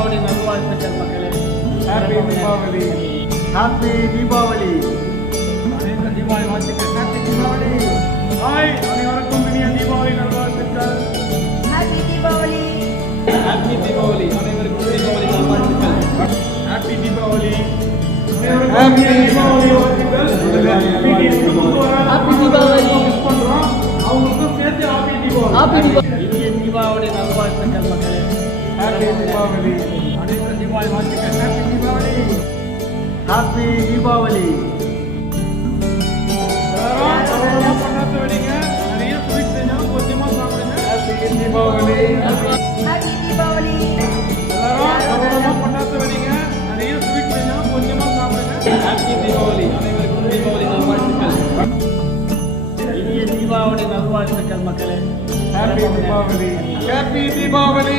தீபாவளி நல்வாழ்த்துக்கள் மக்களே. Happy Deepavali. Happy Deepavali. அனைவரும் தீபாவளி வாழ்த்துக்கள். ஹாப்பி தீபாவளி. ஹாய், அனைவருக்கும் இனிய தீபாவளி நல்வாழ்த்துக்கள். ஹாப்பி தீபாவளி. ஹாப்பி தீபாவளி. அனைவருக்கும் தீபாவளி நல்வாழ்த்துக்கள். ஹாப்பி தீபாவளி. ஹாப்பி தீபாவளி வாழ்த்துக்கள். ஹாப்பி தீபாவளி. அவங்களுக்கும் சேர்த்து ஹாப்பி தீபாவளி. ஹாப்பி தீபாவளி. இனிய தீபாவளி நல்வாழ்த்துக்கள் மக்களே. ஹாப்பி தீபாவளி. அனைவரும் தீபாவளி வாழ்த்துக்கள். ஹாப்பி தீபாவளி. ஹாப்பி தீபாவளி. எல்லாரும் கொண்டாட வேண்டிங்க. நிறைய ஸ்வீட் செஞ்சோம், கொஞ்சமா சாப்பிடுங்க. ஹாப்பி தீபாவளி. ஹாப்பி தீபாவளி. எல்லாரும் கொண்டாட வேண்டிங்க. நிறைய ஸ்வீட் செஞ்சோம், கொஞ்சமா சாப்பிடுங்க. ஹாப்பி தீபாவளி. அனைவருக்கும் தீபாவளி நல்வாழ்த்துக்கள். இனிய தீபாவளி நல்வாழ்த்துக்கள் மக்களே. ஹாப்பி தீபாவளி. ஹாப்பி தீபாவளி.